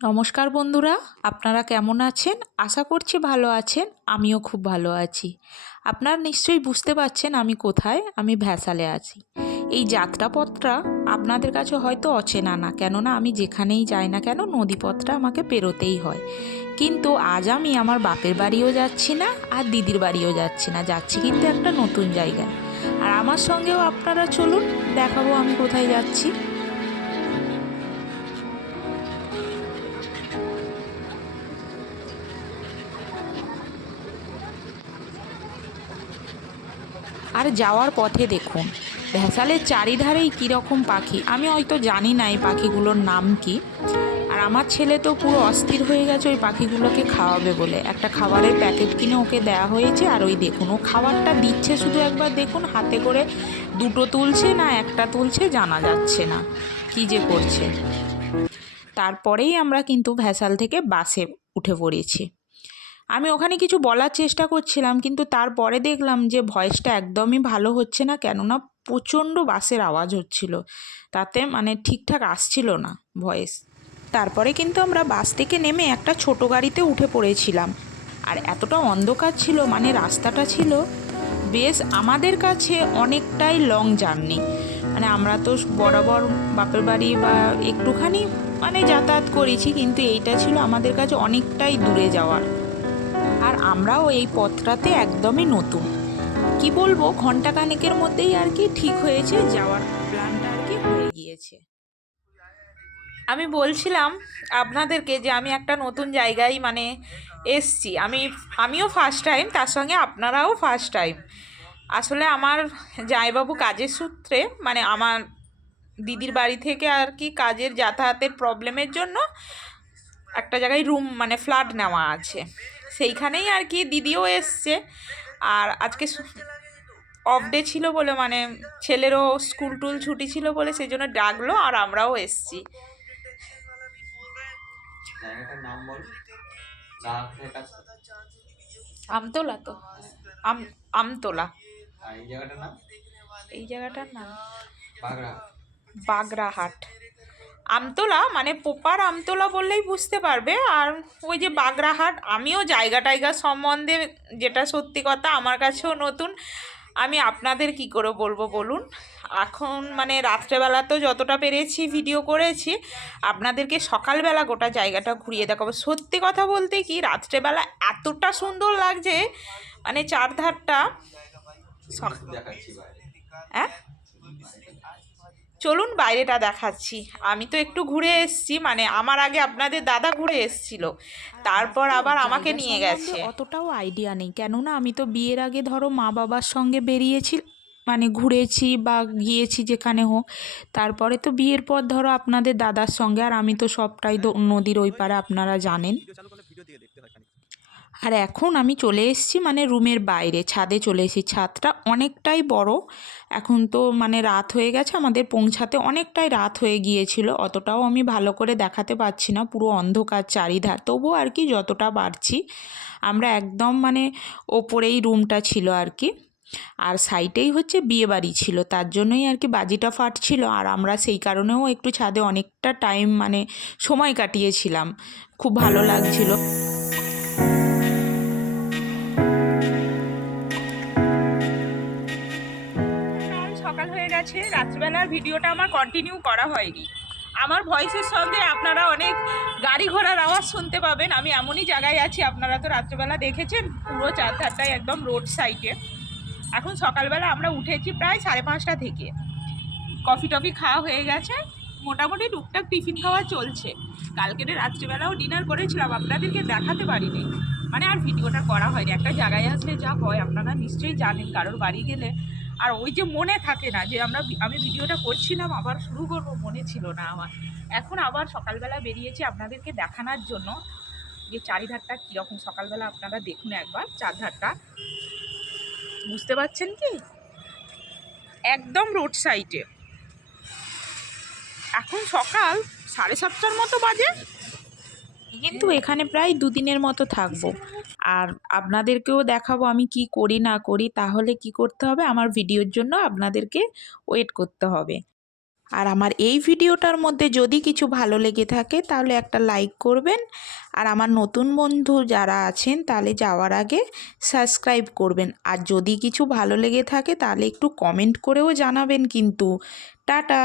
নমস্কার বন্ধুরা, আপনারা কেমন আছেন? আশা করছি ভালো আছেন। আমিও খুব ভালো আছি। আপনারা নিশ্চয়ই বুঝতে পারছেন আমি কোথায়। আমি ভ্যাসালে আছি। এই যাত্রাপথটা আপনাদের কাছে হয়তো অচেনা না, কেননা আমি যেখানেই যাই না কেন নদীপথটা আমাকে পেরোতেই হয়। কিন্তু আজ আমি আমার বাপের বাড়িও যাচ্ছি না, আর দিদির বাড়িও যাচ্ছি না, যাচ্ছি কিন্তু একটা নতুন জায়গায়। আর আমার সঙ্গেও আপনারা চলুন, দেখাবো আমি কোথায় যাচ্ছি। আর যাওয়ার পথে দেখুন ভ্যাসালের চারিধারেই কীরকম পাখি, আমি হয়তো জানি না এই পাখিগুলোর নাম কি। আর আমার ছেলে তো পুরো অস্থির হয়ে গেছে ওই পাখিগুলোকে খাওয়াবে বলে। একটা খাবারের প্যাকেট কিনে ওকে দেওয়া হয়েছে, আর ওই দেখুন ও খাবারটা দিচ্ছে, শুধু একবার দেখুন হাতে করে দুটো তুলছে না একটা তুলছে জানা যাচ্ছে না কি যে করছে। তারপরেই আমরা কিন্তু ভ্যাসাল থেকে বাসে উঠে পড়েছি। আমি ওখানে কিছু বলার চেষ্টা করছিলাম, কিন্তু তারপরে দেখলাম যে ভয়েসটা একদমই ভালো হচ্ছে না, কেননা প্রচণ্ড বাসের আওয়াজ হচ্ছিল, তাতে মানে ঠিকঠাক আসছিল না ভয়েস। তারপরে কিন্তু আমরা বাস থেকে নেমে একটা ছোট গাড়িতে উঠে পড়েছিলাম। আর এতটা অন্ধকার ছিল, মানে রাস্তাটা ছিল বেশ আমাদের কাছে অনেকটাই লং জার্নি। মানে আমরা তো বরাবর বাপের বাড়ি বা একটুখানি মানে যাতায়াত করেছি, কিন্তু এইটা ছিল আমাদের কাছে অনেকটাই দূরে যাওয়ার। আর আমরাও এই পথটাতে একদমই নতুন। কি বলবো, ঘন্টাখানেকের মধ্যেই আর কি ঠিক হয়েছে, যাওয়ার প্ল্যানটা আর কি হয়ে গিয়েছে। আমি বলছিলাম আপনাদেরকে যে আমি একটা নতুন জায়গায় মানে এসছি। আমিও ফার্স্ট টাইম, তার সঙ্গে আপনারাও ফার্স্ট টাইম। আসলে আমার জামাইবাবু কাজের সূত্রে মানে আমার দিদির বাড়ি থেকে আর কি কাজের যাতায়াতের প্রবলেমের জন্য একটা জায়গায় রুম মানে ফ্ল্যাট নেওয়া আছে, সেইখানেই আর কি দিদিও এসছে। আর আজকে অফ ডে ছিল বলে, মানে ছেলেরও স্কুল টুল ছুটি ছিল বলে সেই জন্য ডাকলো, আর আমরাও এসছি। আমতলা তো আমতলা এই জায়গাটার নাম বাগরাহাট। আমতলা মানে পোপার আমতলা বললেই বুঝতে পারবে। আর ওই যে বাগরাহাট, আমিও জায়গা টাইগা সম্বন্ধে, যেটা সত্যি কথা আমার কাছেও নতুন, আমি আপনাদের কি করে বলবো বলুন। এখন মানে রাত্রেবেলা তো যতটা পেরেছি ভিডিও করেছি, আপনাদেরকে সকালবেলা গোটা জায়গাটা ঘুরিয়ে দেখাবো। সত্যি কথা বলতে কি, রাত্রেবেলা এতটা সুন্দর লাগছে, মানে চারধারটা। হ্যাঁ, চলুন বাইরেটা দেখাচ্ছি। আমি তো একটু ঘুরে এসেছি, মানে আমার আগে আপনাদের দাদা ঘুরে এসেছিল, তারপর আবার আমাকে নিয়ে গেছে। অতটাও আইডিয়া নেই, কেননা আমি তো বিয়ের আগে ধরো মা বাবার সঙ্গে বেরিয়েছি, মানে ঘুরেছি বা গিয়েছি যেখানে হোক। তারপরে তো বিয়ের পর ধরো আপনাদের দাদার সঙ্গে, আর আমি তো সবটাই নদীর ওই পারে আপনারা জানেন। আর এখন আমি চলে এসেছি মানে রুমের বাইরে, ছাদে চলে এসেছি। ছাদটা অনেকটাই বড়। এখন তো মানে রাত হয়ে গেছে, আমাদের পৌঁছাতে অনেকটাই রাত হয়ে গিয়েছিল, অতটাও আমি ভালো করে দেখাতে পারছি না, পুরো অন্ধকার চারিধার। তবুও আর কি যতটা পারছি, আমরা একদম মানে ওপরেই রুমটা ছিল আর কি। আর সাইডেই হচ্ছে বিয়ে বাড়ি ছিল, তার জন্যই আর কি বাজিটা ফাটছিল। আর আমরা সেই কারণেও একটু ছাদে অনেকটা টাইম মানে সময় কাটিয়েছিলাম, খুব ভালো লাগছিল। সকাল হয়ে গেছে, রাত্রিবেলার ভিডিওটা আমার কন্টিনিউ করা হয়নি। আমার ভয়েসের সঙ্গে আপনারা অনেক গাড়ি ঘোড়ার আওয়াজ শুনতে পাবেন। আমি এমনই জায়গায় আছি, আপনারা তো রাত্রিবেলা দেখেছেন পুরো চারধারটায় একদম রোড সাইডে। এখন সকালবেলা আমরা উঠেছি প্রায় 5:30 থেকে। কফি টফি খাওয়া হয়ে গেছে, মোটামুটি টুকটাক টিফিন খাওয়া চলছে। কালকের রাত্রিবেলাও ডিনার করেছিলাম, আপনাদেরকে দেখাতে পারিনি, মানে আর ভিডিওটা করা হয়নি। একটা জায়গায় আসলে যা হয় আপনারা নিশ্চয়ই জানেন, কারোর বাড়ি গেলে আর ওই যে মনে থাকে না যে আমি ভিডিওটা করছিলাম আবার শুরু করবো, মনে ছিল না আমার। এখন আবার সকালবেলা বেরিয়েছি আপনাদেরকে দেখানোর জন্য যে চারিধারটা কীরকম। সকালবেলা আপনারা দেখুন একবার চারধারটা, বুঝতে পারছেন কি, একদম রোড সাইডে। এখন সকাল 7:30 মতো বাজে, কিন্তু এখানে প্রায় 2 দিনের মতো থাকবো। আর আপনাদেরকেও দেখাবো আমি কি করি না করি। তাহলে কি করতে হবে, আমার ভিডিওর জন্য আপনাদেরকে ওয়েট করতে হবে। আর আমার এই ভিডিওটার মধ্যে যদি কিছু ভালো লেগে থাকে তাহলে একটা লাইক করবেন, আর আমার নতুন বন্ধু যারা আছেন তাহলে যাওয়ার আগে সাবস্ক্রাইব করবেন। আর যদি কিছু ভালো লেগে থাকে তাহলে একটু কমেন্ট করেও জানাবেন কিন্তু। টাটা।